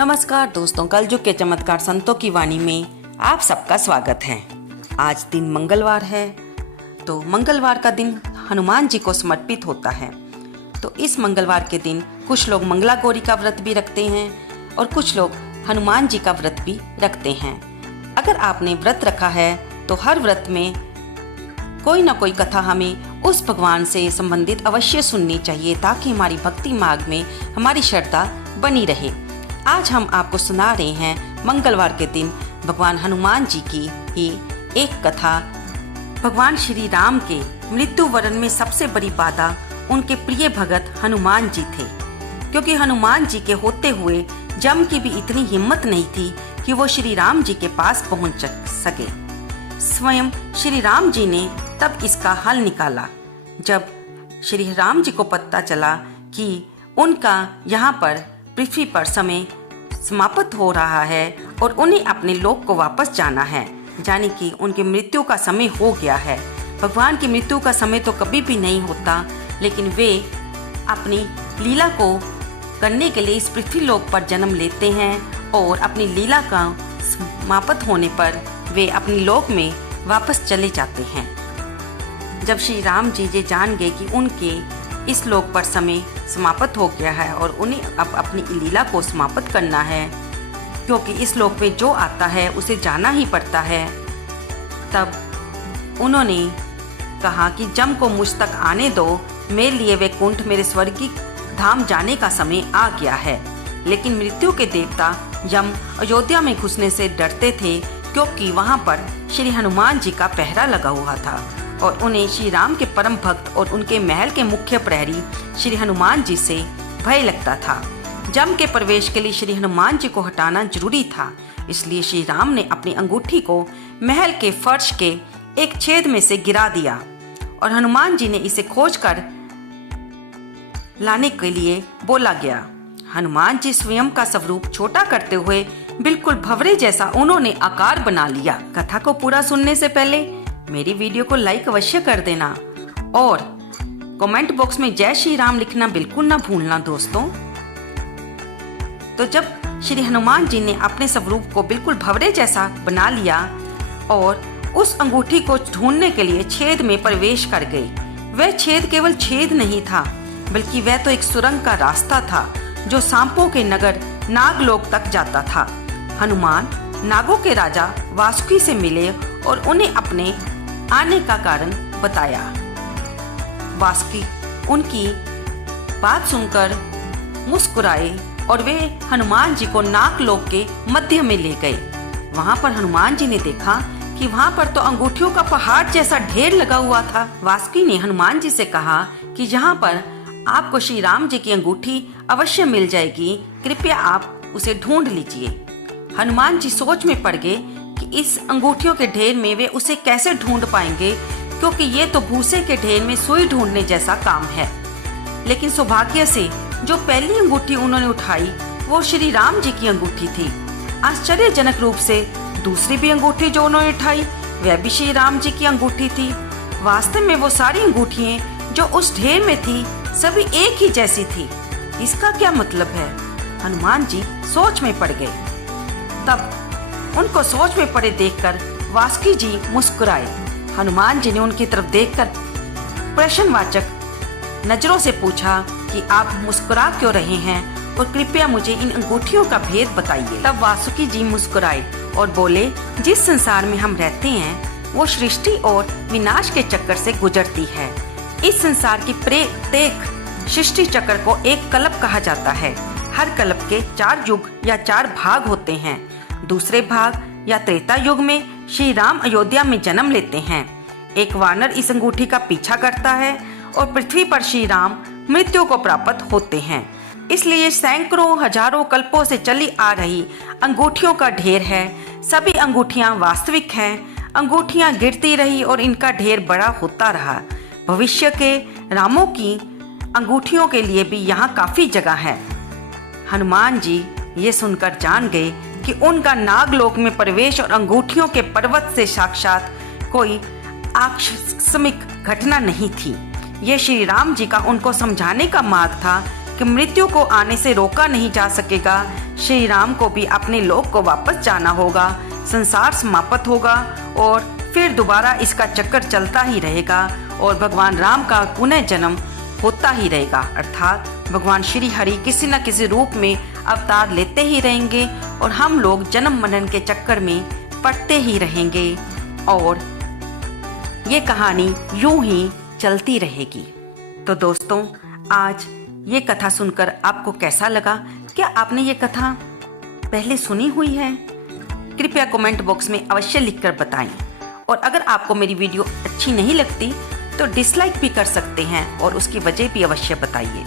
नमस्कार दोस्तों, कलयुग के चमत्कार संतों की वाणी में आप सबका स्वागत है। आज दिन मंगलवार है, तो मंगलवार का दिन हनुमान जी को समर्पित होता है। तो इस मंगलवार के दिन कुछ लोग मंगला गौरी का व्रत भी रखते हैं और कुछ लोग हनुमान जी का व्रत भी रखते हैं। अगर आपने व्रत रखा है तो हर व्रत में कोई ना कोई कथा हमें उस भगवान से संबंधित अवश्य सुननी चाहिए, ताकि हमारी भक्ति मार्ग में हमारी श्रद्धा बनी रहे। आज हम आपको सुना रहे हैं मंगलवार के दिन भगवान हनुमान जी की ही एक कथा। भगवान श्री राम के मृत्यु वरण में सबसे बड़ी बाधा उनके प्रिय भगत हनुमान जी थे, क्योंकि हनुमान जी के होते हुए जम की भी इतनी हिम्मत नहीं थी कि वो श्री राम जी के पास पहुंच सके। स्वयं श्री राम जी ने तब इसका हल निकाला। जब श्री राम जी को पता चला कि उनका यहाँ पर पृथ्वी पर समय समाप्त हो रहा है और उन्हें अपने लोक को वापस जाना है, यानी कि उनकी मृत्यु का समय हो गया है। भगवान की मृत्यु का समय तो कभी भी नहीं होता, लेकिन वे अपनी लीला को करने के लिए इस पृथ्वी लोक पर जन्म लेते हैं और अपनी लीला का समाप्त होने पर वे अपनी लोक में वापस चले जाते हैं। जब श्री राम जी ये जान गए कि उनके इस लोक पर समय समाप्त हो गया है और उन्हें अब अपनी लीला को समाप्त करना है, क्योंकि इस लोक में जो आता है उसे जाना ही पड़ता है, तब उन्होंने कहा कि जम को मुझ तक आने दो, मेरे लिए वैकुंठ मेरे स्वर्गीय धाम जाने का समय आ गया है। लेकिन मृत्यु के देवता यम अयोध्या में घुसने से डरते थे, क्योंकि वहां पर श्री हनुमान जी का पहरा लगा हुआ था और उन्हें श्री राम के परम भक्त और उनके महल के मुख्य प्रहरी श्री हनुमान जी से भय लगता था। जम के प्रवेश के लिए श्री हनुमान जी को हटाना जरूरी था, इसलिए श्री राम ने अपनी अंगूठी को महल के फर्श के एक छेद में से गिरा दिया और हनुमान जी ने इसे खोजकर लाने के लिए बोला गया। हनुमान जी स्वयं का स्वरूप छोटा करते हुए बिल्कुल भंवरे जैसा उन्होंने आकार बना लिया। कथा को पूरा सुनने से पहले मेरी वीडियो को लाइक अवश्य कर देना और कमेंट बॉक्स में जय श्री राम लिखना बिल्कुल ना भूलना दोस्तों। तो जब श्री हनुमान जी ने अपने स्वरूप को बिल्कुल भंवरे जैसा बना लिया और उस अंगूठी को ढूंढने के लिए छेद में प्रवेश कर गए। वह छेद केवल छेद नहीं था, बल्कि वह तो एक सुरंग का रास्ता था जो सांपों के नगर नागलोक तक जाता था। हनुमान नागों के राजा वासुकी से मिले और उन्हें अपने आने का कारण बताया। वासुकी उनकी बात सुनकर मुस्कुराए और वे हनुमान जी को नागलोक के मध्य में ले गए। वहां पर हनुमान जी ने देखा कि वहां पर तो अंगूठियों का पहाड़ जैसा ढेर लगा हुआ था। वासुकी ने हनुमान जी से कहा कि यहाँ पर आपको श्री राम जी की अंगूठी अवश्य मिल जाएगी, कृपया आप उसे ढूंढ लीजिए। हनुमान जी सोच में पड़ गए कि इस अंगूठियों के ढेर में वे उसे कैसे ढूंढ पाएंगे, क्योंकि ये तो भूसे के ढेर में सुई ढूंढने जैसा काम है। लेकिन सौभाग्य से जो पहली अंगूठी उन्होंने उठाई वो श्री राम जी की अंगूठी थी। आश्चर्यजनक रूप से दूसरी भी अंगूठी जो उन्होंने उठाई वह भी श्री राम जी की अंगूठी थी। वास्तव में वो सारी अंगूठियां जो उस ढेर में थी सभी एक ही जैसी थी। इसका क्या मतलब है? हनुमान जी सोच में पड़ गए। तब उनको सोच में पड़े देखकर वासुकी जी मुस्कुराए। हनुमान जी ने उनकी तरफ देखकर प्रश्नवाचक नजरों से पूछा कि आप मुस्कुरा क्यों रहे हैं और कृपया मुझे इन अंगूठियों का भेद बताइए। तब वासुकी जी मुस्कुराए और बोले, जिस संसार में हम रहते हैं वो सृष्टि और विनाश के चक्कर से गुजरती है। इस संसार की प्रत्येक सृष्टि चक्र को एक कल्प कहा जाता है। हर कल्प के 4 युग या 4 भाग होते हैं। दूसरे भाग या त्रेता युग में श्री राम अयोध्या में जन्म लेते हैं। एक वानर इस अंगूठी का पीछा करता है और पृथ्वी पर श्री राम मृत्यु को प्राप्त होते हैं। इसलिए सैकड़ों हजारों कल्पों से चली आ रही अंगूठियों का ढेर है। सभी अंगूठियां वास्तविक हैं। अंगूठियां गिरती रही और इनका ढेर बड़ा होता रहा। भविष्य के रामों की अंगूठियों के लिए भी यहाँ काफी जगह है। हनुमान जी ये सुनकर जान गए कि उनका नागलोक में प्रवेश और अंगूठियों के पर्वत से साक्षात कोई आकस्मिक घटना नहीं थी। ये श्री राम जी का उनको समझाने का मार्ग था कि मृत्यु को आने से रोका नहीं जा सकेगा। श्री राम को भी अपने लोक को वापस जाना होगा, संसार समाप्त होगा और फिर दोबारा इसका चक्कर चलता ही रहेगा और भगवान राम का पुनः जन्म होता ही रहेगा। अर्थात भगवान श्री हरि किसी न किसी रूप में अवतार लेते ही रहेंगे और हम लोग जन्म मरण के चक्कर में पड़ते ही रहेंगे और ये कहानी यूं ही चलती रहेगी। तो दोस्तों, आज ये कथा सुनकर आपको कैसा लगा? क्या आपने ये कथा पहले सुनी हुई है? कृपया कमेंट बॉक्स में अवश्य लिखकर बताएं। और अगर आपको मेरी वीडियो अच्छी नहीं लगती तो डिसलाइक भी कर सकते हैं और उसकी वजह भी अवश्य बताइए।